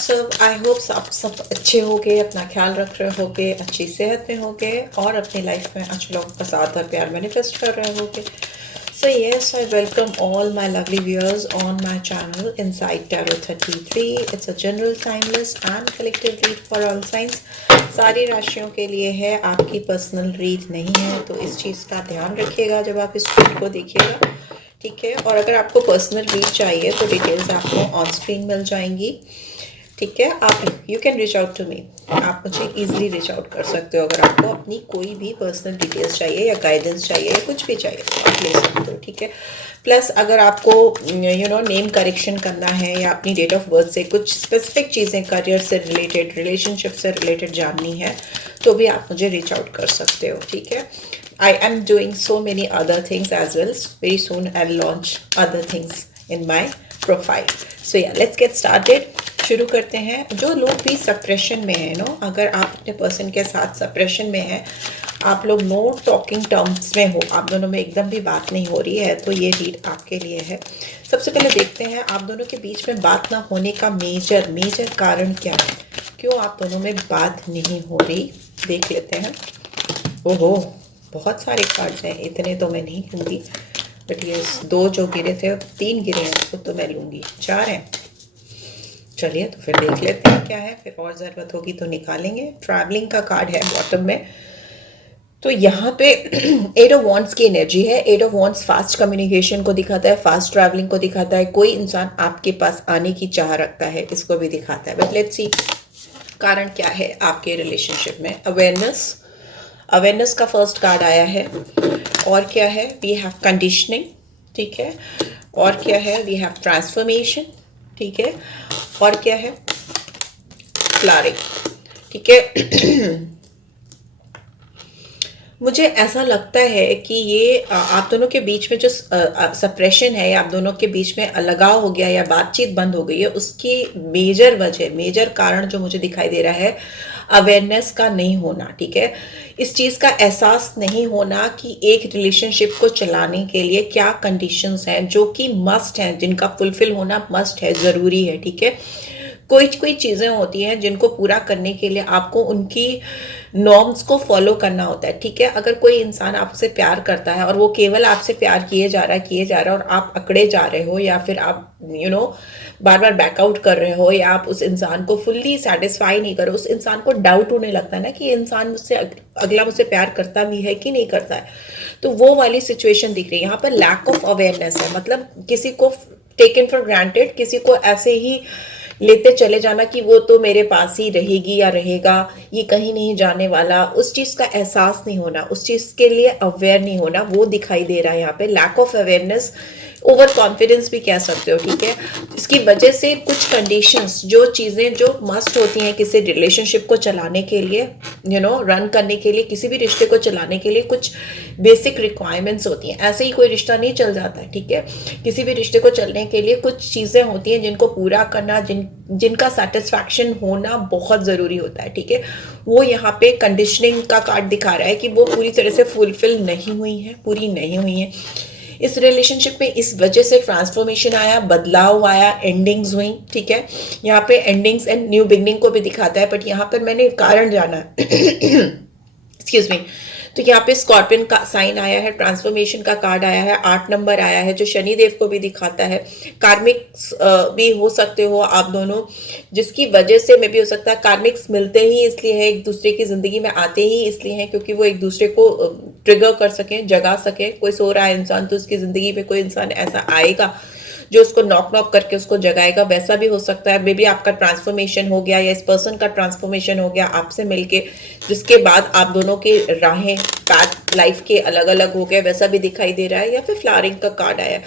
सब? I hope सब अच्छे होगे, अपना ख्याल रख रहे होगे, अच्छी सेहत में होगे और अपनी लाइफ में अच्छे लोगों का साथ और प्यार मैनिफेस्ट कर रहे होगे. So yes, I welcome all my lovely viewers on my channel Inside Tarot 33. It's a general, timeless and collective read for all signs. सारी राशियों के लिए है, आपकी पर्सनल रीड नहीं है, तो इस चीज़ का ध्यान रखिएगा जब आप इस रीड को देखिएगा, ठीक है. और अगर आपको पर्सनल रीड चाहिए तो डिटेल्स आपको ऑन स्क्रीन मिल जाएंगी, ठीक है. आप you can reach out to me, आप मुझे इजीली रीच आउट कर सकते हो अगर आपको अपनी कोई भी पर्सनल डिटेल्स चाहिए या गाइडेंस चाहिए या कुछ भी चाहिए तो आप ले सकते हो, ठीक है. प्लस अगर आपको नेम करेक्शन करना है या अपनी डेट ऑफ बर्थ से कुछ स्पेसिफिक चीज़ें करियर से रिलेटेड, रिलेशनशिप से रिलेटेड जाननी है तो भी आप मुझे रीच आउट कर सकते हो, ठीक है. I am doing so many other things as well. Very soon I'll launch other things in my profile. So yeah, let's get started. शुरू करते हैं. जो लोग भी सप्रेशन में है अगर आप अपने पर्सन के साथ सप्रेशन में है, आप लोग नो टॉकिंग टर्म्स में हो, आप दोनों में एकदम भी बात नहीं हो रही है, तो ये रीड आपके लिए है. सबसे पहले देखते हैं आप दोनों के बीच में बात ना होने का मेजर कारण क्या है, क्यों आप दोनों में बात नहीं हो रही, देख लेते हैं. ओहो, बहुत सारे कार्ड्स हैं, इतने तो मैं नहीं लूँगी, बट ये 2 जो गिरे थे 3 गिरे हैं उसको तो मैं लूँगी. 4 हैं, चलिए तो फिर देख लेते हैं क्या है, फिर और ज़रूरत होगी तो निकालेंगे. ट्रैवलिंग का कार्ड है बॉटम में, तो यहाँ पे 8 ऑफ वॉन्ड्स की एनर्जी है. 8 ऑफ वॉन्ड्स फास्ट कम्युनिकेशन को दिखाता है, फास्ट ट्रैवलिंग को दिखाता है, कोई इंसान आपके पास आने की चाह रखता है, इसको भी दिखाता है. बट लेट्स सी कारण क्या है आपके रिलेशनशिप में. अवेयरनेस का फर्स्ट कार्ड आया है. और क्या है, वी हैव कंडीशनिंग, ठीक है. और क्या है, वी हैव ट्रांसफॉर्मेशन, ठीक है. और क्या है, फ्लारिंग, ठीक है. मुझे ऐसा लगता है कि ये आप दोनों के बीच में जो सप्रेशन है या आप दोनों के बीच में अलगाव हो गया या बातचीत बंद हो गई है, उसकी मेजर कारण जो मुझे दिखाई दे रहा है अवेयरनेस का नहीं होना, ठीक है. इस चीज़ का एहसास नहीं होना कि एक रिलेशनशिप को चलाने के लिए क्या कंडीशंस हैं जो कि मस्ट हैं, जिनका फुलफिल होना मस्ट है, ज़रूरी है, ठीक है. कोई चीज़ें होती हैं जिनको पूरा करने के लिए आपको उनकी नॉर्म्स को फॉलो करना होता है, ठीक है. अगर कोई इंसान आपसे प्यार करता है और वो केवल आपसे प्यार किए जा रहा है और आप अकड़े जा रहे हो या फिर आप बार बार बैकआउट कर रहे हो या आप उस इंसान को फुल्ली सेटिस्फाई नहीं करो, उस इंसान को डाउट होने लगता है ना कि ये इंसान मुझसे अगला मुझसे प्यार करता भी है कि नहीं करता है, तो वो वाली सिचुएशन दिख रही है. यहाँ पर लैक ऑफ अवेयरनेस है, मतलब किसी को टेकन फॉर ग्रांटेड, किसी को ऐसे ही लेते चले जाना कि वो तो मेरे पास ही रहेगी या रहेगा, ये कहीं नहीं जाने वाला, उस चीज़ का एहसास नहीं होना, उस चीज़ के लिए अवेयर नहीं होना, वो दिखाई दे रहा है यहाँ पे. Lack of awareness, over confidence भी कह सकते हो, ठीक है. इसकी वजह से कुछ कंडीशंस, जो चीज़ें जो मस्ट होती हैं किसी रिलेशनशिप को चलाने के लिए, रन करने के लिए, किसी भी रिश्ते को चलाने के लिए कुछ बेसिक रिक्वायरमेंट्स होती हैं. ऐसे ही कोई रिश्ता नहीं चल जाता है, ठीक है. किसी भी रिश्ते को चलने के लिए कुछ चीज़ें होती हैं जिनको पूरा करना, जिनका सेटिस्फैक्शन होना बहुत ज़रूरी होता है, ठीक है. वो यहाँ पे कंडीशनिंग का कार्ड दिखा रहा है कि वो पूरी तरह से फुलफिल नहीं हुई है, पूरी नहीं हुई है. इस रिलेशनशिप में इस वजह से ट्रांसफॉर्मेशन आया, बदलाव आया, एंडिंग्स हुई, ठीक है. यहाँ पे एंडिंग्स एंड न्यू बिगनिंग को भी दिखाता है, बट यहाँ पर मैंने कारण जाना एक्सक्यूज मी. तो यहाँ पे स्कॉर्पियन का साइन आया है, ट्रांसफॉर्मेशन का कार्ड आया है, 8 नंबर आया है जो शनिदेव को भी दिखाता है. कार्मिक्स भी हो सकते हो आप दोनों, जिसकी वजह से में भी हो सकता है कार्मिक्स मिलते ही इसलिए है, एक दूसरे की जिंदगी में आते ही इसलिए हैं क्योंकि वो एक दूसरे को ट्रिगर कर सकें, जगा सके. कोई सो रहा है इंसान तो उसकी जिंदगी में कोई इंसान ऐसा आएगा जो उसको नॉक करके उसको जगाएगा, वैसा भी हो सकता है. मे बी आपका ट्रांसफॉर्मेशन हो गया या इस पर्सन का ट्रांसफॉर्मेशन हो गया आपसे मिलके, जिसके बाद आप दोनों की राहें पैथ लाइफ के अलग अलग हो गए, वैसा भी दिखाई दे रहा है. या फिर फ्लावरिंग का कार्ड आया,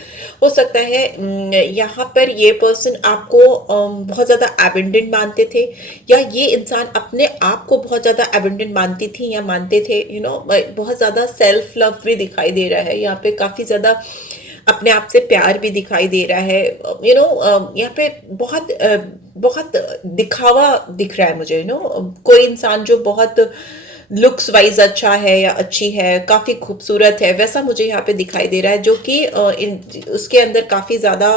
हो सकता है यहाँ पर ये पर्सन आपको बहुत ज़्यादा एबेंडेंट मानते थे या ये इंसान अपने आप को बहुत ज़्यादा एबेंडेंट मानती थी या मानते थे. बहुत ज़्यादा सेल्फ लव भी दिखाई दे रहा है यहाँ पे, काफ़ी ज़्यादा अपने आप से प्यार भी दिखाई दे रहा है. यहाँ पे बहुत दिखावा दिख रहा है मुझे. कोई इंसान जो बहुत लुक्स वाइज अच्छा है या अच्छी है, काफ़ी खूबसूरत है, वैसा मुझे यहाँ पे दिखाई दे रहा है, जो कि उसके अंदर काफ़ी ज़्यादा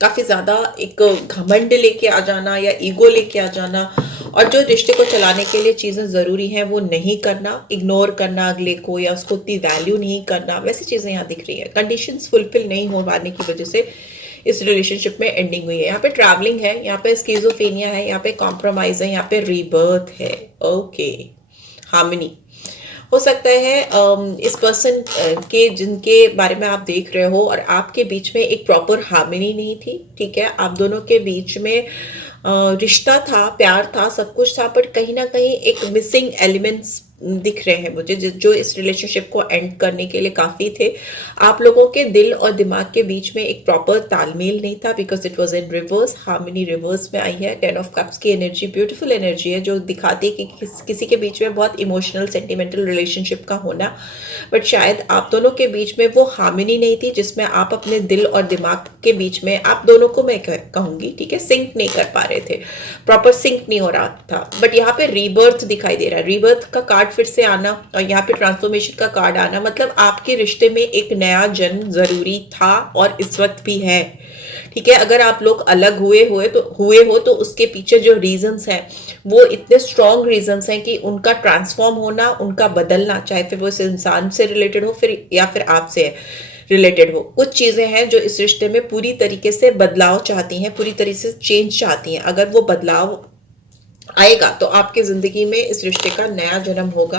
काफ़ी ज़्यादा एक घमंड लेके आ जाना या ईगो लेके आ जाना, और जो रिश्ते को चलाने के लिए चीज़ें ज़रूरी हैं वो नहीं करना, इग्नोर करना अगले को या उसको उतनी वैल्यू नहीं करना, वैसी चीज़ें यहाँ दिख रही हैं। कंडीशंस फुलफिल नहीं हो पाने की वजह से इस रिलेशनशिप में एंडिंग हुई है। यहाँ पे ट्रैवलिंग है, यहाँ पे स्किज़ोफ्रेनिया है, यहाँ पे कॉम्प्रोमाइज़ है, यहाँ पे रीबर्थ है। ओके, हार्मनी हो सकता है इस पर्सन के जिनके बारे में आप देख रहे हो और आपके बीच में एक प्रॉपर हार्मनी नहीं थी, ठीक है। आप दोनों के बीच में रिश्ता था, प्यार था, सब कुछ था, बट कहीं ना कहीं एक मिसिंग एलिमेंट्स दिख रहे हैं मुझे जो इस रिलेशनशिप को एंड करने के लिए काफ़ी थे। आप लोगों के दिल और दिमाग के बीच में एक प्रॉपर तालमेल नहीं था, because it was in reverse, harmony reverse में आई है। 10 ऑफ कप्स की एनर्जी ब्यूटीफुल एनर्जी है जो दिखाती है कि किसी के बीच में बहुत इमोशनल सेंटिमेंटल रिलेशनशिप का होना, बट शायद आप दोनों के बीच में वो हार्मनी नहीं थी जिसमें आप अपने दिल और दिमाग के बीच में, आप दोनों को मैं कहूंगी, ठीक है, सिंक नहीं कर पा रहे थे, प्रॉपर सिंक नहीं हो रहा था। बट यहाँ पे रीबर्थ दिखाई दे रहा है, रीबर्थ का कार्ड फिर से आना और यहाँ पे ट्रांसफॉर्मेशन का कार्ड आना, मतलब आपके रिश्ते में एक नया जन्म जरूरी था और इस वक्त भी है, ठीक है। अगर आप लोग अलग हुए हो तो उसके पीछे जो रीजंस हैं वो इतने स्ट्रॉन्ग रीजंस हैं कि उनका ट्रांसफॉर्म होना, उनका बदलना, चाहे फिर वो इस इंसान से रिलेटेड हो फिर या फिर आपसे रिलेटेड हो। कुछ चीजें हैं जो इस रिश्ते में पूरी तरीके से बदलाव चाहती हैं, पूरी तरीके से चेंज चाहती हैं। अगर वो बदलाव आएगा तो आपकी जिंदगी में इस रिश्ते का नया जन्म होगा।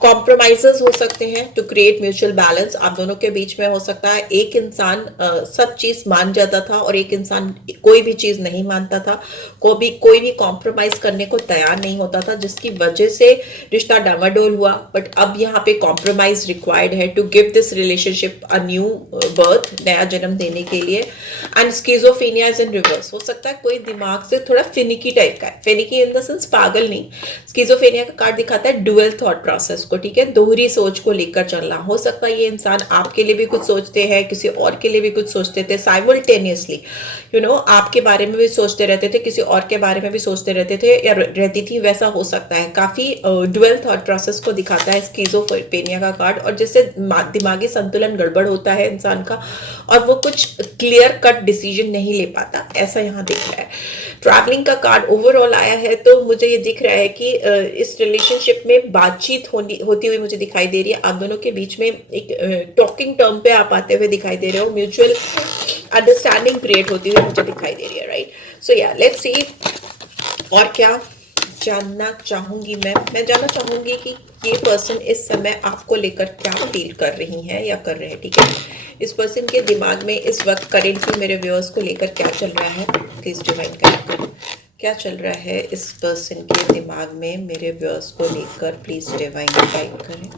कॉम्प्रोमाइजेस हो सकते हैं टू क्रिएट म्यूचुअल बैलेंस, आप दोनों के बीच में हो सकता है एक इंसान सब चीज मान जाता था और एक इंसान कोई भी चीज नहीं मानता था, कोई भी कॉम्प्रोमाइज करने को तैयार नहीं होता था, जिसकी वजह से रिश्ता डामाडोल हुआ। बट अब यहाँ पे कॉम्प्रोमाइज रिक्वायर्ड है to give this relationship a new birth, नया जन्म देने के लिए। And schizophrenia is in reverse, हो सकता है कोई दिमाग से थोड़ा फिनिकी टाइप का है, फिनिकी इन द सेंस पागल नहीं। स्किज़ोफ्रेनिया का कार्ड दिखाता है डुअल थॉट प्रोसेस को, ठीक है, दोहरी सोच को लेकर चलना। हो सकता है ये इंसान आपके लिए भी कुछ सोचते हैं, किसी और के लिए भी कुछ सोचते थे साइमल्टेनियसली, आपके बारे में भी सोचते रहते थे, किसी और के बारे में भी सोचते रहते थे या रहती थी, वैसा हो सकता है। काफी डुअल थॉट प्रोसेस को दिखाता है स्किज़ोफ्रेनिया का कार्ड, और जिससे दिमागी संतुलन गड़बड़ होता है इंसान का और वो कुछ क्लियर कट डिसीजन नहीं ले पाता, ऐसा यहाँ दिख रहा है। ट्रैवलिंग का कार्ड ओवरऑल आया है, तो मुझे ये दिख रहा है कि इस रिलेशनशिप में बातचीत होती हुई मुझे दिखाई दे रही है। आप दोनों के बीच में एक टॉकिंग टर्म पे आप आते हुए दिखाई दे रहे हो, म्यूचुअल अंडरस्टैंडिंग क्रिएट होती हुई मुझे दिखाई दे रही है, राइट। सो या लेट्स सी और क्या जानना चाहूंगी मैं जानना चाहूंगी कि ये पर्सन इस समय आपको लेकर क्या फील कर रही हैं या कर रहे हैं, ठीक है। इस पर्सन के दिमाग में इस वक्त करेंटली मेरे व्यूअर्स को लेकर क्या चल रहा है, प्लीज डिवाइन गाइड करें। क्या चल रहा है इस पर्सन के दिमाग में मेरे व्यूअर्स को लेकर, प्लीज डिवाइन गाइड करें।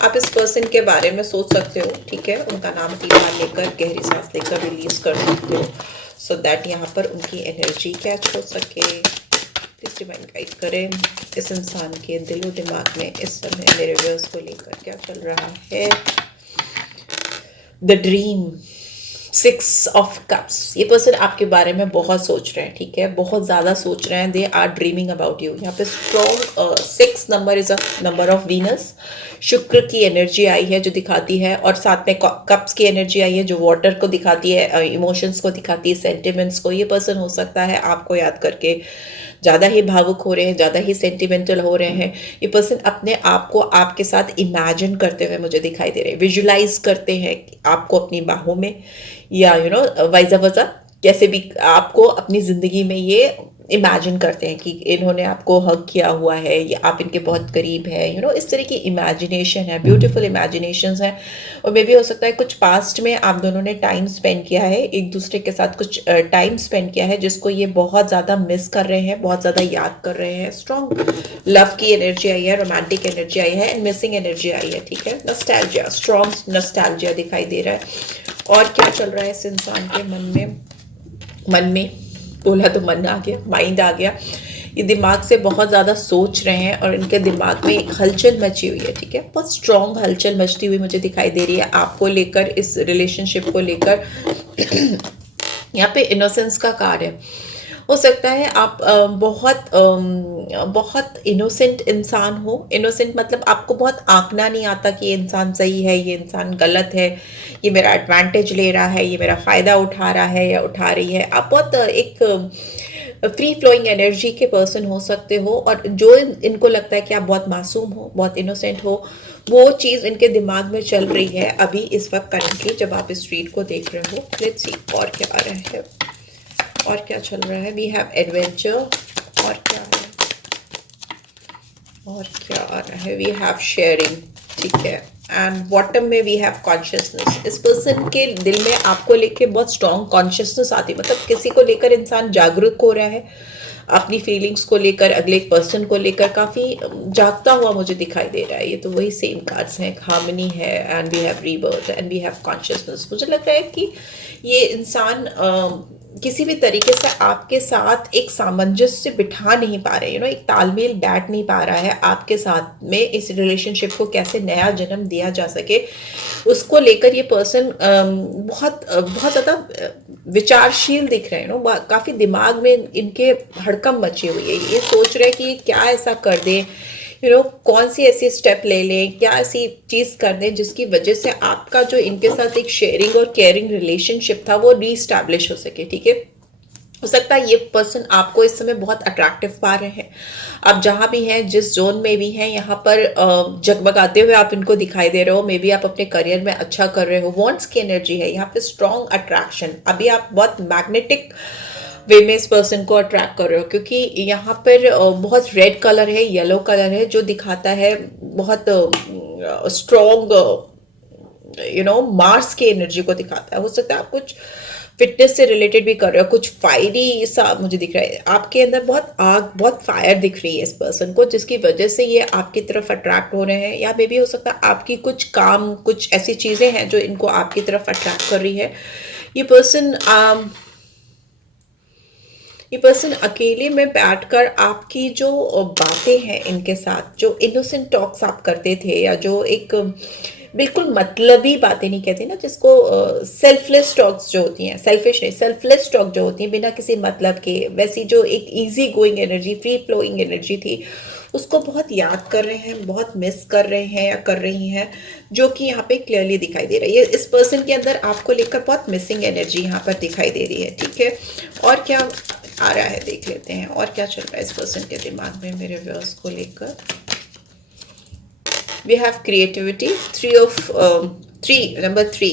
आप इस पर्सन के बारे में सोच सकते हो, ठीक है, उनका नाम 3 बार लेकर गहरी सांस लेकर रिलीज कर सकते हो, सो दैट यहाँ पर उनकी एनर्जी कैच हो सके। प्लीज डिवाइन गाइड करें इस इंसान के दिलो दिमाग में इस समय मेरे व्यूअर्स को लेकर क्या चल रहा है। द ड्रीम, 6 ऑफ कप्स, ये पर्सन आपके बारे में बहुत सोच रहे हैं, ठीक है, बहुत ज़्यादा सोच रहे हैं। They are dreaming about you. यहाँ पे strong 6 number is a number of Venus, शुक्र की एनर्जी आई है जो दिखाती है, और साथ में कप्स की एनर्जी आई है जो वाटर को दिखाती है, इमोशंस को दिखाती है, सेंटिमेंट्स को। ये पर्सन हो सकता है आपको याद करके ज़्यादा ही भावुक हो रहे हैं, ज़्यादा ही सेंटिमेंटल हो रहे हैं। ये पर्सन अपने आप को आपके साथ इमेजिन करते हुए मुझे दिखाई दे रहे हैं, विजुलाइज करते हैं आपको अपनी बाहों में, या वाइजा वजा, कैसे भी आपको अपनी ज़िंदगी में ये इमेजिन करते हैं कि इन्होंने आपको हग किया हुआ है या आप इनके बहुत करीब है, इस तरह की इमेजिनेशन है, ब्यूटीफुल इमेजिनेशंस हैं। और मे भी हो सकता है कुछ पास्ट में आप दोनों ने टाइम स्पेंड किया है, एक दूसरे के साथ कुछ टाइम स्पेंड किया है, जिसको ये बहुत ज़्यादा मिस कर रहे हैं, बहुत ज़्यादा याद कर रहे हैं। स्ट्रॉन्ग लव की एनर्जी आई है, रोमांटिक एनर्जी आई है, एंड मिसिंग एनर्जी आई है, ठीक है। नॉस्टैल्जिया, स्ट्रॉन्ग नॉस्टैल्जिया दिखाई दे रहा है। और क्या चल रहा है इस इंसान के मन में बोला तो मन आ गया, माइंड आ गया। ये दिमाग से बहुत ज़्यादा सोच रहे हैं और इनके दिमाग में एक हलचल मची हुई है, ठीक है, बहुत स्ट्रॉन्ग हलचल मचती हुई मुझे दिखाई दे रही है आपको लेकर, इस रिलेशनशिप को लेकर। यहाँ पे इनोसेंस का कार्ड है। हो सकता है आप बहुत इनोसेंट इंसान हो। इनोसेंट मतलब आपको बहुत आंकना नहीं आता कि ये इंसान सही है, ये इंसान गलत है, ये मेरा एडवांटेज ले रहा है, ये मेरा फ़ायदा उठा रहा है या उठा रही है। आप बहुत एक फ्री फ्लोइंग एनर्जी के पर्सन हो सकते हो, और जो इनको लगता है कि आप बहुत मासूम हो, बहुत इनोसेंट हो, वो चीज़ इनके दिमाग में चल रही है अभी इस वक्त करंटली जब आप इस रीड को देख रहे हो। लेट्स सी और क्या आ रहा है, और क्या चल रहा है। वी हैव एडवेंचर, और क्या है, और क्या आ रहा है। वी हैव शेयरिंग, ठीक है। एंड बॉटम में वी हैव कॉन्शियसनेस। इस पर्सन के दिल में आपको लेके बहुत स्ट्रॉन्ग कॉन्शियसनेस आती है, मतलब किसी को लेकर इंसान जागरूक हो रहा है, अपनी फीलिंग्स को लेकर, अगले पर्सन को लेकर काफ़ी जागता हुआ मुझे दिखाई दे रहा है। ये तो वही सेम कार्ड्स हैं, हार्मनी है, and we have rebirth, and we have consciousness. मुझे लगता है कि ये इंसान किसी भी तरीके से आपके साथ एक सामंजस्य बिठा नहीं पा रहे, एक तालमेल बैठ नहीं पा रहा है आपके साथ में। इस रिलेशनशिप को कैसे नया जन्म दिया जा सके, उसको लेकर ये पर्सन बहुत बहुत ज़्यादा विचारशील दिख रहे हैं। काफ़ी दिमाग में इनके हड़कंप मची हुई है। ये सोच रहे हैं कि क्या ऐसा कर दें, कौन सी ऐसी स्टेप ले लें, क्या ऐसी चीज़ कर दें जिसकी वजह से आपका जो इनके साथ एक शेयरिंग और केयरिंग रिलेशनशिप था वो रीस्टैब्लिश हो सके, ठीक है। हो सकता है ये पर्सन आपको इस समय बहुत अट्रैक्टिव पा रहे हैं। आप जहाँ भी हैं, जिस जोन में भी हैं, यहाँ पर जगमगाते हुए आप इनको दिखाई दे रहे हो। मे बी आप अपने करियर में अच्छा कर रहे हो। वॉन्ट्स की एनर्जी है यहाँ पे, स्ट्रॉन्ग अट्रैक्शन। अभी आप बहुत मैग्नेटिक वे में इस पर्सन को अट्रैक्ट कर रहे हो, क्योंकि यहाँ पर बहुत रेड कलर है, येलो कलर है, जो दिखाता है बहुत स्ट्रॉन्ग मार्स की एनर्जी को दिखाता है। हो सकता है आप कुछ फिटनेस से रिलेटेड भी कर रहे हो, कुछ फायरी सा मुझे दिख रहा है। आपके अंदर बहुत आग, बहुत फायर दिख रही है इस पर्सन को, जिसकी वजह से ये आपकी तरफ अट्रैक्ट हो रहे हैं। या मे भी हो सकता है आपकी कुछ काम, कुछ ऐसी चीज़ें हैं जो इनको आपकी तरफ अट्रैक्ट कर रही है। ये पर्सन अकेले में बैठकर आपकी जो बातें हैं इनके साथ, जो इनोसेंट टॉक्स आप करते थे, या जो एक बिल्कुल मतलबी बातें नहीं कहते ना, जिसको सेल्फलेस टॉक्स जो होती हैं, सेल्फिश नहीं, सेल्फलेस टॉक जो होती हैं बिना किसी मतलब के, वैसी जो एक easy going energy, free flowing energy थी, उसको बहुत याद कर रहे हैं, बहुत मिस कर रहे हैं या कर रही हैं, जो कि यहाँ पे क्लियरली दिखाई दे रही है। इस पर्सन के अंदर आपको लेकर बहुत मिसिंग एनर्जी यहाँ पर दिखाई दे रही है, ठीक है। और क्या आ रहा है देख लेते हैं, और क्या चल रहा है इस पर्सन के दिमाग में मेरे व्यूअर्स को लेकर। We have creativity, number 3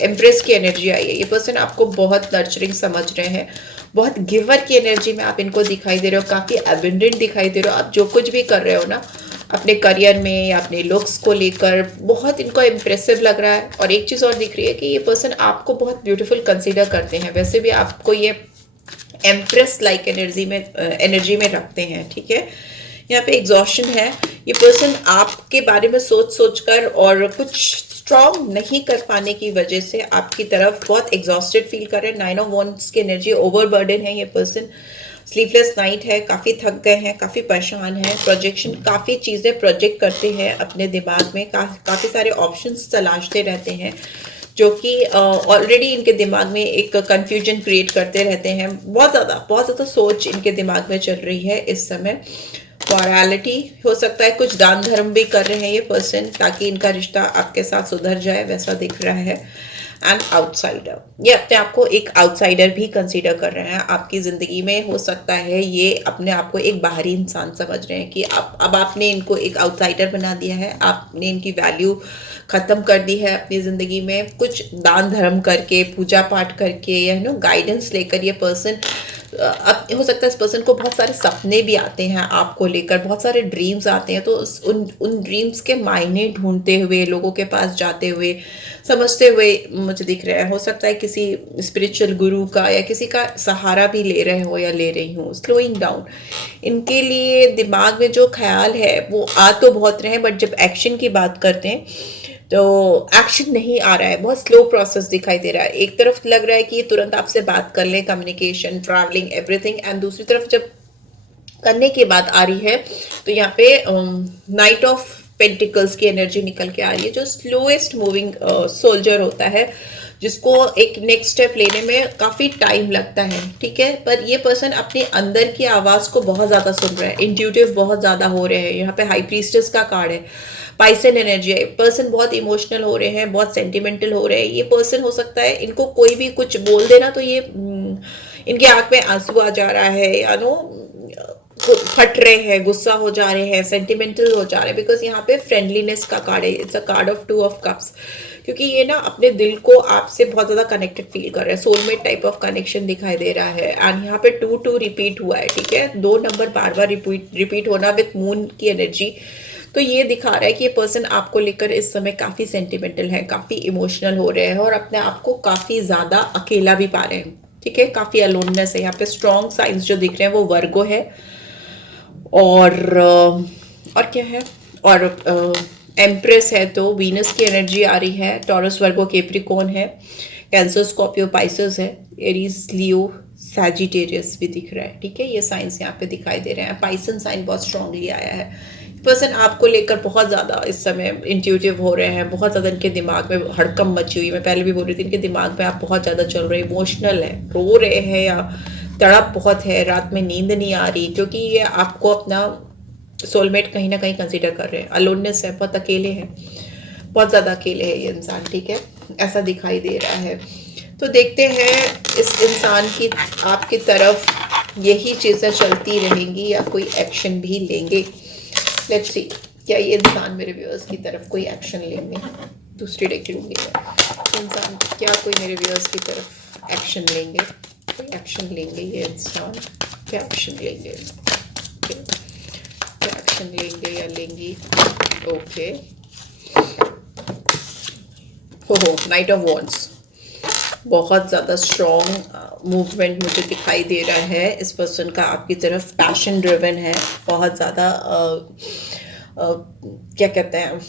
empress की एनर्जी आई है। ये पर्सन आपको बहुत नर्चरिंग समझ रहे हैं, बहुत गिवर की एनर्जी में आप इनको दिखाई दे रहे हो, काफ़ी एबंडेंट दिखाई दे रहे हो। आप जो कुछ भी कर रहे हो ना अपने करियर में या अपने लुक्स को लेकर, बहुत इनको इम्प्रेसिव लग रहा है। और एक चीज़ और दिख रही है कि ये पर्सन आपको बहुत ब्यूटीफुल कंसीडर करते हैं। वैसे भी आपको ये एम्प्रेस लाइक एनर्जी में रखते हैं, ठीक है। यहाँ पे एग्जॉशन है। ये पर्सन आपके बारे में सोच कर और कुछ स्ट्रॉन्ग नहीं कर पाने की वजह से आपकी तरफ बहुत एग्जॉस्टेड फील कर रहे हैं। 9 ऑफ वॉन्ड्स की एनर्जी, ओवरबर्डन है ये पर्सन, स्लीपलेस नाइट है, काफ़ी थक गए हैं, काफ़ी परेशान हैं, प्रोजेक्शन, काफ़ी चीज़ें प्रोजेक्ट करते हैं अपने दिमाग में, काफ़ी सारे ऑप्शंस तलाशते रहते हैं, जो कि ऑलरेडी इनके दिमाग में एक कन्फ्यूजन क्रिएट करते रहते हैं। बहुत ज़्यादा सोच इनके दिमाग में चल रही है इस समय। मॉरलिटी, हो सकता है कुछ दान धर्म भी कर रहे हैं ये पर्सन, ताकि इनका रिश्ता आपके साथ सुधर जाए, वैसा दिख रहा है। एंड आउटसाइडर, ये अपने आप को एक आउटसाइडर भी कंसीडर कर रहे हैं आपकी ज़िंदगी में। हो सकता है ये अपने आप को एक बाहरी इंसान समझ रहे हैं कि अब आपने इनको एक आउटसाइडर बना दिया है, आपने इनकी वैल्यू ख़त्म कर दी है अपनी ज़िंदगी में। कुछ दान धर्म करके, पूजा पाठ करके, या गाइडेंस लेकर ये पर्सन, अब हो सकता है इस पर्सन को बहुत सारे सपने भी आते हैं आपको लेकर, बहुत सारे ड्रीम्स आते हैं, तो उन ड्रीम्स के मायने ढूंढते हुए, लोगों के पास जाते हुए, समझते हुए मुझे दिख रहा है। हो सकता है किसी स्पिरिचुअल गुरु का या किसी का सहारा भी ले रहे हो या ले रही हूँ। स्लोइंग डाउन, इनके लिए दिमाग में जो ख्याल है वो आ तो बहुत रहे हैं, बट जब एक्शन की बात करते हैं तो एक्शन नहीं आ रहा है, बहुत स्लो प्रोसेस दिखाई दे रहा है। एक तरफ लग रहा है कि ये तुरंत आपसे बात कर ले, कम्युनिकेशन, ट्रैवलिंग, एवरीथिंग, एंड दूसरी तरफ जब करने की बात आ रही है तो यहाँ पे नाइट ऑफ पेंटिकल्स की एनर्जी निकल के आ रही है, जो स्लोएस्ट मूविंग सोल्जर होता है, जिसको एक नेक्स्ट स्टेप लेने में काफ़ी टाइम लगता है, ठीक है। पर ये पर्सन अपने अंदर की आवाज़ को बहुत ज़्यादा सुन रहा है, इंट्यूटिव बहुत ज़्यादा हो रहे हैं। यहाँ पे हाई प्रीस्टेस का कार्ड है, पाइसन एनर्जी है। पर्सन बहुत इमोशनल हो रहे हैं, बहुत सेंटिमेंटल हो रहे हैं। ये पर्सन हो सकता है इनको कोई भी कुछ बोल देना तो ये इनके आंख में आंसू आ जा रहा है, या नो फट रहे हैं, गुस्सा हो जा रहे हैं, सेंटिमेंटल हो जा रहे हैं, बिकॉज यहाँ पे फ्रेंडलीनेस का कार्ड है। It's a card of 2 of cups, क्योंकि ये ना अपने दिल को आपसे बहुत ज़्यादा कनेक्टेड फील कर रहे हैं। सोलमेट टाइप ऑफ कनेक्शन दिखाई दे रहा है। एंड यहाँ पे 2 2 रिपीट हुआ है, ठीक है। 2 नंबर बार बार रिपीट होना विथ मून की एनर्जी, तो ये दिखा रहा है कि ये पर्सन आपको लेकर इस समय काफ़ी सेंटिमेंटल है, काफ़ी इमोशनल हो रहे हैं और अपने आप को काफ़ी ज़्यादा अकेला भी पा रहे हैं, ठीक है। काफ़ी अलोननेस है। यहाँ पे स्ट्रॉन्ग साइंस जो दिख रहे हैं वो वर्गो है, और क्या है, और एम्प्रेस है, तो वीनस की एनर्जी आ रही है। टॉरस, वर्गो, कैप्रिकॉर्न है, कैंसर, स्कॉर्पियो, पाइसेस है, एरीज, लियो, सैजिटेरियस भी दिख रहा है, ठीक है। ये साइंस यहाँ पे दिखाई दे रहे हैं। पाइसन साइन बहुत स्ट्रांगली आया है। पर्सन आपको लेकर बहुत ज़्यादा इस समय इंट्यूटिव हो रहे हैं, बहुत ज़्यादा इनके दिमाग में हड़कम मची हुई। मैं पहले भी बोल रही थी, इनके दिमाग में आप बहुत ज़्यादा चल रहे हैं, इमोशनल है, रो रहे हैं या तड़प बहुत है, रात में नींद नहीं आ रही, क्योंकि ये आपको अपना सोलमेट कहीं ना कहीं कंसीडर कर रहे हैं। अलोननेस है, बहुत अकेले हैं, बहुत ज़्यादा अकेले है ये इंसान, ठीक है। ऐसा दिखाई दे रहा है। तो देखते हैं इस इंसान की आपकी तरफ यही चीज़ें चलती रहेंगी या कोई एक्शन भी लेंगे। लेट्स सी, क्या ये इंसान मेरे व्यूअर्स की तरफ कोई एक्शन लेंगे। दूसरी डेक लूँगी मैं। इंसान क्या कोई मेरे व्यूअर्स की तरफ एक्शन लेंगे, कोई एक्शन लेंगे ये इंसान, क्या एक्शन लेंगे, क्या एक्शन लेंगे या लेंगी। ओके, हो नाइट ऑफ वॉन्ड्स, बहुत ज़्यादा स्ट्रॉन्ग मूवमेंट मुझे दिखाई दे रहा है इस पर्सन का आपकी तरफ। पैशन ड्रिवन है, बहुत ज़्यादा क्या कहते हैं,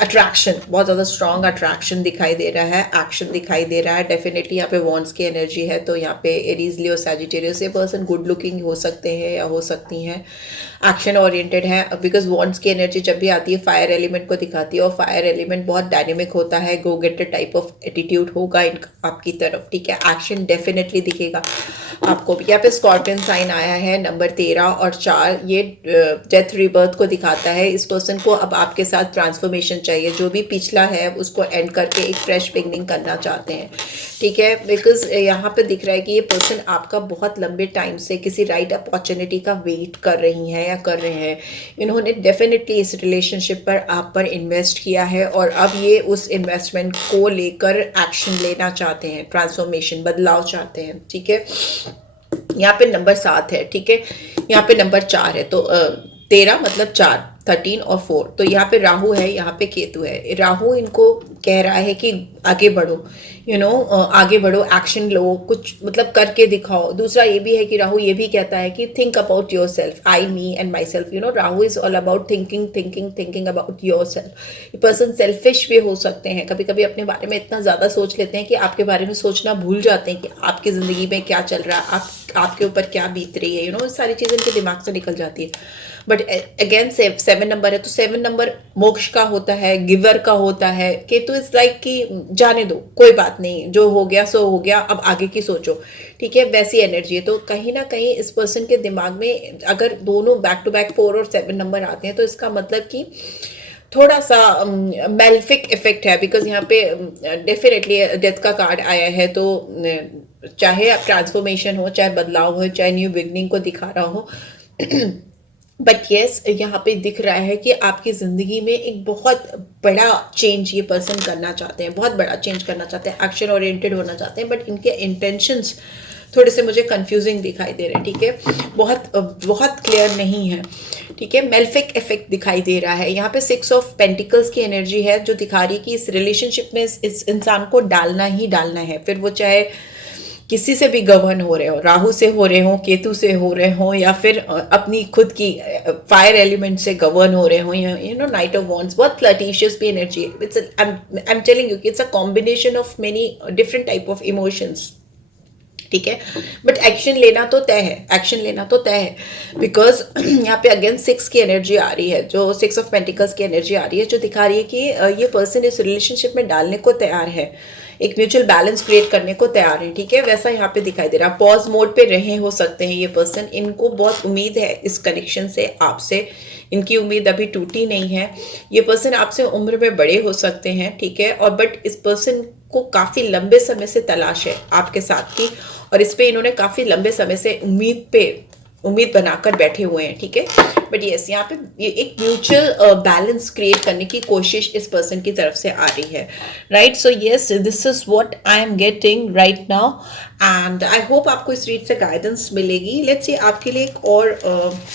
अट्रैक्शन, बहुत ज़्यादा स्ट्रॉन्ग अट्रैक्शन दिखाई दे रहा है, एक्शन दिखाई दे रहा है। डेफिनेटली यहाँ पे वॉन्ड्स की एनर्जी है, तो यहाँ पे एरीज, लियो, सैजिटेरियस, ये पर्सन गुड लुकिंग हो सकते हैं या हो सकती हैं, एक्शन ओरिएंटेड है। बिकॉज वॉन्ड्स की एनर्जी जब भी आती है फायर एलिमेंट को दिखाती है, और फायर एलिमेंट बहुत डायनेमिक होता है, गो गेटर टाइप ऑफ एटीट्यूड होगा आपकी तरफ, ठीक है। एक्शन डेफिनेटली दिखेगा आपको भी। यहाँ पे स्कॉर्पियन साइन आया है, नंबर 13 और 4, ये डेथ रिबर्थ को दिखाता है। इस पर्सन को अब आपके साथ ट्रांसफॉर्मेशन चाहिए, जो भी पिछला है उसको एंड करके एक फ्रेश बिगनिंग करना चाहते हैं, ठीक है। बिकॉज यहाँ पे दिख रहा है कि ये पर्सन आपका बहुत लंबे टाइम से किसी राइट अपॉर्चुनिटी का वेट कर रही हैं या कर रहे हैं। इन्होंने डेफिनेटली इस रिलेशनशिप पर आप पर इन्वेस्ट किया है, और अब ये उस इन्वेस्टमेंट को लेकर एक्शन लेना चाहते हैं, ट्रांसफॉर्मेशन, बदलाव चाहते हैं, ठीक है। यहाँ पे नंबर 7 है, ठीक है। यहाँ पे नंबर 4 है, तो 13 मतलब 4, 13 और 4, तो यहाँ पे राहु है, यहाँ पे केतु है। राहु इनको कह रहा है कि आगे बढ़ो, आगे बढ़ो, एक्शन लो, कुछ मतलब करके दिखाओ। दूसरा ये भी है कि राहु ये भी कहता है कि think about your self, I, me and my self. Rahu is all about thinking about your self. ये पर्सन सेल्फिश भी हो सकते हैं, कभी कभी अपने बारे में इतना ज़्यादा सोच लेते हैं कि आपके बारे में सोचना भूल जाते हैं कि आपकी ज़िंदगी में क्या चल रहा है, आपके ऊपर क्या बीत रही है। सारी चीज़ें इनके दिमाग से निकल जाती है। बट अगेन 7 नंबर है, तो 7 नंबर मोक्ष का होता है, गिवर का होता है। केतु इज लाइक कि जाने दो, कोई बात नहीं, जो हो गया सो हो गया, अब आगे की सोचो, ठीक है, वैसी एनर्जी है। तो कहीं ना कहीं इस पर्सन के दिमाग में अगर दोनों बैक टू बैक 4 और 7 नंबर आते हैं, तो इसका मतलब कि थोड़ा सा मेल्फिक इफेक्ट है। बिकॉज यहाँ पे डेफिनेटली डेथ का कार्ड आया है, तो चाहे अब ट्रांसफॉर्मेशन हो, चाहे बदलाव हो, चाहे न्यू बिगनिंग को दिखा रहा हो, बट येस यहाँ पे दिख रहा है कि आपकी ज़िंदगी में एक बहुत बड़ा चेंज ये पर्सन करना चाहते हैं, बहुत बड़ा चेंज करना चाहते हैं, एक्शन ओरिएंटेड होना चाहते हैं। बट इनके इंटेंशंस थोड़े से मुझे कंफ्यूजिंग दिखाई दे रहे हैं, ठीक है, बहुत क्लियर नहीं है, ठीक है। मेल्फिक इफेक्ट दिखाई दे रहा है। यहाँ पे 6 ऑफ पेंटिकल्स की एनर्जी है, जो दिखा रही है कि इस रिलेशनशिप में इस इंसान को डालना ही डालना है, फिर वो चाहे किसी से भी गवर्न हो रहे हो, राहु से हो रहे हो, केतु से हो रहे हो, या फिर अपनी खुद की फायर एलिमेंट से गवर्न हो रहे हो। नाइट ऑफ वॉन्ड्स बहुत फ्लर्टिशियस भी एनर्जी है। आई एम टेलिंग यू कि it's a combination of many different type of emotions, ठीक है। बट एक्शन लेना तो तय है, एक्शन लेना तो तय है। बिकॉज यहाँ पे अगेन 6 की एनर्जी आ रही है, जो 6 ऑफ पेंटिकल्स की एनर्जी आ रही है, जो दिखा रही है कि ये पर्सन इस रिलेशनशिप में डालने को तैयार है। एक म्यूचुअल बैलेंस क्रिएट करने को तैयार है, ठीक है, वैसा यहाँ पे दिखाई दे रहा है। पॉज मोड पे रहे हो सकते हैं ये पर्सन, इनको बहुत उम्मीद है इस कनेक्शन से आपसे, इनकी उम्मीद अभी टूटी नहीं है। ये पर्सन आपसे उम्र में बड़े हो सकते हैं, ठीक है, और बट इस पर्सन को काफी लंबे समय से तलाश है आपके साथ की, और इस पे इन्होंने काफी लंबे समय से उम्मीद बनाकर बैठे हुए हैं, ठीक है। बट यस, यहाँ पे ये एक म्यूचुअल बैलेंस क्रिएट करने की कोशिश इस पर्सन की तरफ से आ रही है, right. So yes, this is what I am getting right now, and I hope आपको इस रीड से गाइडेंस मिलेगी। लेट्स सी, आपके लिए एक और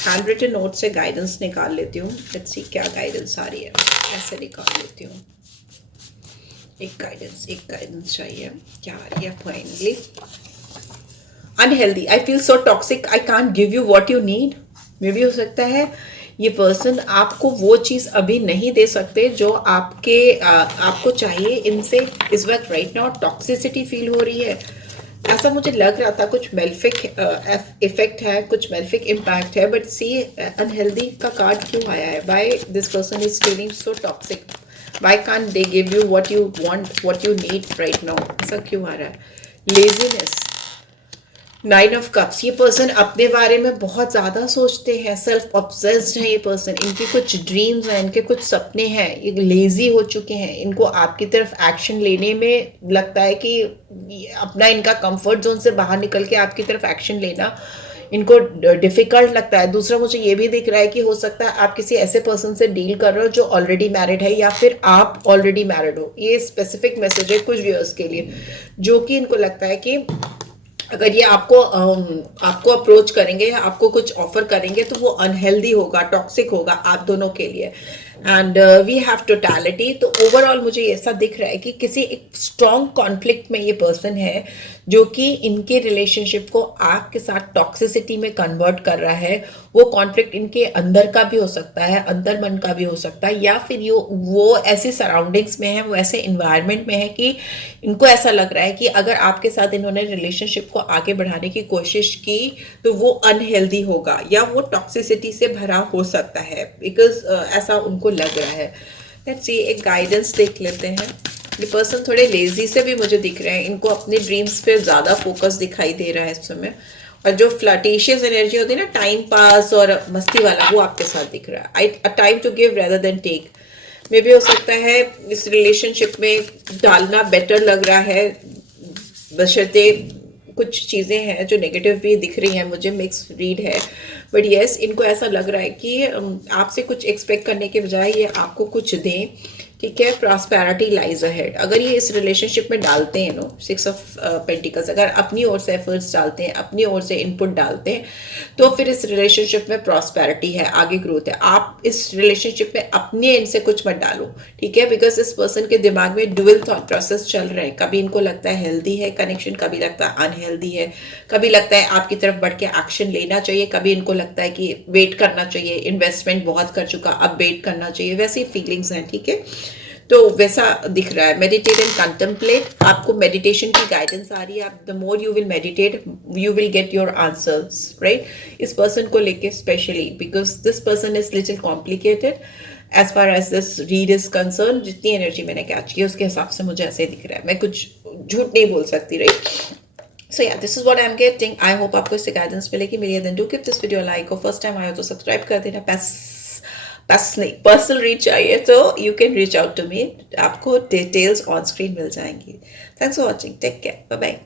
हैंड रिटन नोट से गाइडेंस निकाल लेती हूँ। लेट्स सी क्या गाइडेंस आ रही है, ऐसे निकाल लेती हूँ। एक गाइडेंस चाहिए, क्या आ रही है finally. Unhealthy, I feel so toxic, I can't give you what you need. मे भी हो सकता है ये पर्सन आपको वो चीज़ अभी नहीं दे सकते जो आपको चाहिए इनसे इस वक्त राइट नाउ। टॉक्सिसिटी फील हो रही है, ऐसा मुझे लग रहा था। कुछ मेल्फिक इफेक्ट है, कुछ मेल्फिक इम्पैक्ट है, बट सी अनहेल्दी का कार्ड क्यों आया है? Why this person is feeling so toxic? Why can't they give you what you want, what you need right now? ऐसा क्यों आ रहा है? लेजीनेस, 9 ऑफ कप्स, ये पर्सन अपने बारे में बहुत ज़्यादा सोचते हैं, सेल्फ ऑब्सेस्ड है ये पर्सन। इनके कुछ ड्रीम्स हैं, इनके कुछ सपने हैं, ये लेजी हो चुके हैं। इनको आपकी तरफ एक्शन लेने में लगता है कि अपना इनका कंफर्ट जोन से बाहर निकल के आपकी तरफ एक्शन लेना इनको डिफिकल्ट लगता है। दूसरा, मुझे ये भी दिख रहा है कि हो सकता है आप किसी ऐसे पर्सन से डील कर रहे हो जो ऑलरेडी मैरिड है, या फिर आप ऑलरेडी मैरिड हो। ये स्पेसिफिक मैसेज है कुछ व्यूअर्स के लिए, जो कि इनको लगता है कि अगर ये आपको अप्रोच करेंगे या आपको कुछ ऑफर करेंगे तो वो अनहेल्दी होगा, टॉक्सिक होगा आप दोनों के लिए। And we have totality. तो ओवरऑल मुझे ऐसा दिख रहा है कि किसी एक स्ट्रॉन्ग कॉन्फ्लिक्ट में ये पर्सन है, जो कि इनके रिलेशनशिप को आपके साथ टॉक्सिसिटी में कन्वर्ट कर रहा है। वो कॉन्फ्लिक्ट इनके अंदर का भी हो सकता है, अंतर मन का भी हो सकता है, या फिर वो ऐसी सराउंडिंग्स में है, वो ऐसे इन्वायरमेंट में है कि इनको ऐसा लग रहा है कि अगर आपके साथ इन्होंने रिलेशनशिप को आगे बढ़ाने की कोशिश की तो वो अनहेल्दी होगा, या वो टॉक्सिसिटी से भरा हो सकता है, बिकॉज ऐसा उनको लग रहा है। लेट्स सी, एक गाइडेंस देख लेते हैं। ये पर्सन थोड़े लेजी से भी मुझे दिख रहे हैं, इनको अपने ड्रीम्स पे ज़्यादा फोकस दिखाई दे रहा है इस समय, और जो फ्लर्टिशियस एनर्जी होती है ना, टाइम पास और मस्ती वाला, वो आपके साथ दिख रहा है। A time to give rather than take. मे भी हो सकता है इस रिलेशनशिप में डालना बेटर लग रहा है, बशर्ते कुछ चीज़ें हैं जो नेगेटिव भी दिख रही हैं मुझे, मिक्स रीड है। बट येस, इनको ऐसा लग रहा है कि आपसे कुछ एक्सपेक्ट करने के बजाय ये आपको कुछ दें, ठीक है। प्रॉस्पेरिटी लाइज अहेड, अगर ये इस रिलेशनशिप में डालते हैं 6 ऑफ पेंटिकल्स, अगर अपनी ओर से एफर्ट्स डालते हैं, अपनी ओर से इनपुट डालते हैं, तो फिर इस रिलेशनशिप में प्रॉस्पेरिटी है, आगे ग्रोथ है। आप इस रिलेशनशिप में अपने इनसे कुछ मत डालो, ठीक है, बिकॉज इस पर्सन के दिमाग में डुअल थॉट प्रोसेस चल रहे हैं। कभी इनको लगता है हेल्दी है कनेक्शन, कभी लगता है अनहेल्दी है, कभी लगता है आपकी तरफ बढ़ के एक्शन लेना चाहिए, कभी इनको लगता है कि वेट करना चाहिए, इन्वेस्टमेंट बहुत कर चुका, अब वेट करना चाहिए, वैसी फीलिंग्स हैं, ठीक है। तो वैसा दिख रहा है। मेडिटेट एंड कंटेम्पलेट, आपको मेडिटेशन की गाइडेंस आ रही है। आप the more you will meditate, you will get your answers, right. इस पर्सन को लेके specially, because this person is little complicated as far as this read is concern. जितनी एनर्जी मैंने कैच की उसके हिसाब से मुझे ऐसे दिख रहा है, मैं कुछ झूठ नहीं बोल सकती, right. So yeah, this is what I am getting. I hope आपको इससे गाइडेंस मिलेगी। मेरी then do keep this video like, और फर्स्ट टाइम आए हो तो सब्सक्राइब कर देना। पर्सनल रीच चाहिए तो you can reach out to me, आपको डिटेल्स ऑन स्क्रीन मिल जाएंगी। Thanks for watching, take care, bye bye.